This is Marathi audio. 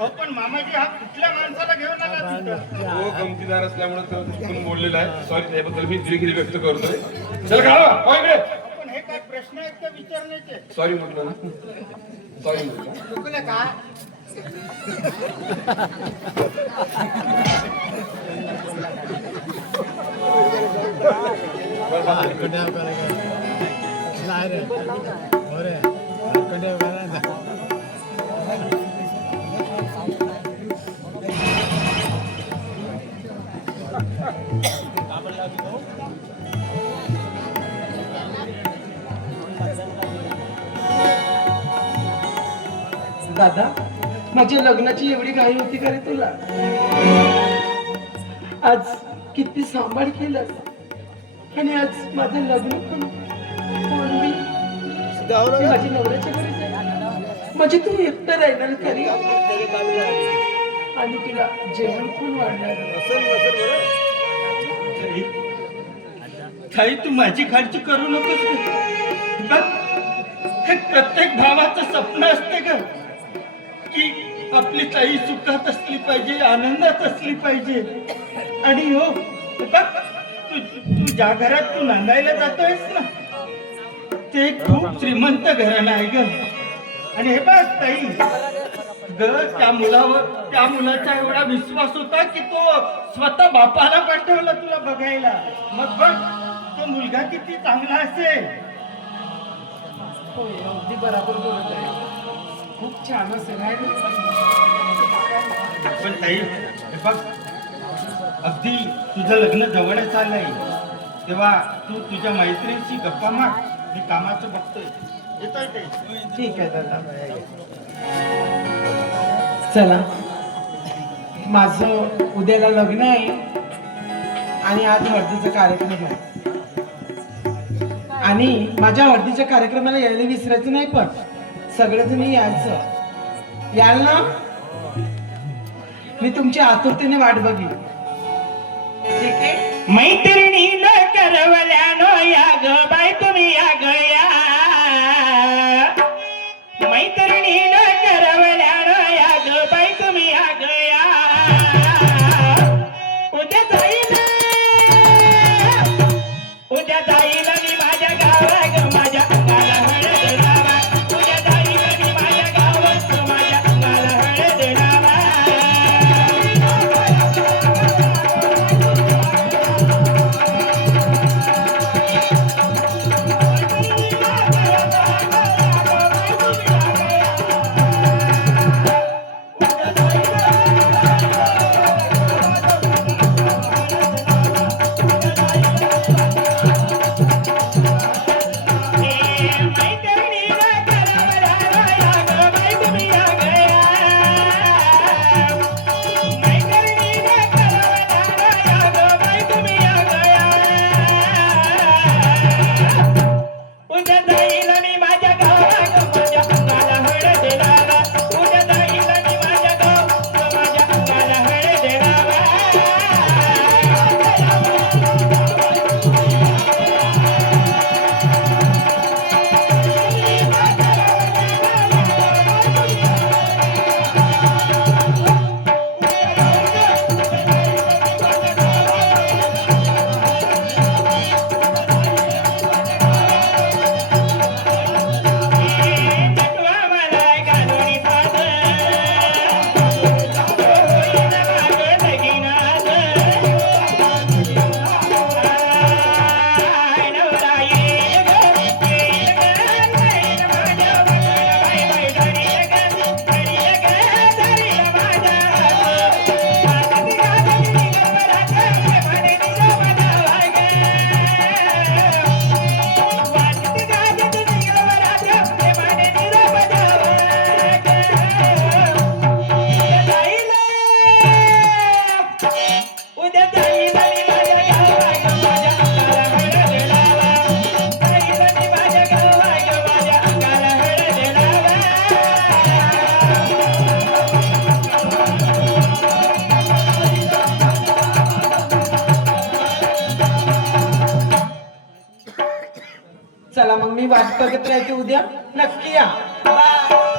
अहो पण मामाजी हा कुठल्या माणसाला घेऊन आला तिथं? हो गमतीदार असल्यामुळे तो चुकून बोललेला आहे. सॉरी त्याबद्दल मी दिलगिरी व्यक्त करतोय. चल काढा हो पण हे काय प्रश्न आहेत का विचारण्याचे? सॉरी म्हटलं ना. सॉरी म्हटलं. चुकलं का? दादा माझ्या लग्नाची एवढी घाई होती का रे तुला? आज किती सांभाळ केलं आणि आज माझं लग्न पण माझ्या नवऱ्याच्या घरी जाईल म्हणजे तू एकटं राहणार खरी आणि तुला जेवण पण वाढणार? ताई तू माझी काळजी करू नकोस हे? प्रत्येक भावाचं स्वप्न असते का की आपली ताई सुखात असली पाहिजे आनंदात असली पाहिजे. आणि हो बघ तू तू ज्या घरात तू नांदायला जातोयस ना ते खूप श्रीमंत घराणं आहे ग. आणि हे बघ ताई ग त्या मुलावर त्या मुलाचा एवढा विश्वास होता की तो स्वतः बापाला पाठवला तुला बघायला. मग बघ तो मुलगा किती चांगला असेल. हो, अगदी बरोबर बोलत आहे. खूप छान असेल? पण ताई हे बघ अगदी तुझं लग्न जवळच आलंय तेव्हा तू तुझ्या मैत्रिणीशी गप्पा मार मी कामाचं बघतोय. येतोय ते ठीक आहे दादा. चला. माझं उद्याला लग्न आहे आणि आज हळदीचा कार्यक्रम आहे. आणि माझ्या हळदीच्या कार्यक्रमाला यायला विसरायचं नाही पण सगळेजण यायचं. याल ना? मी तुमची आतुरतेने वाट बघी ठीक आहे? मैत्रिणी चला मग मी वाट बघत राहते उद्या. नक्की या.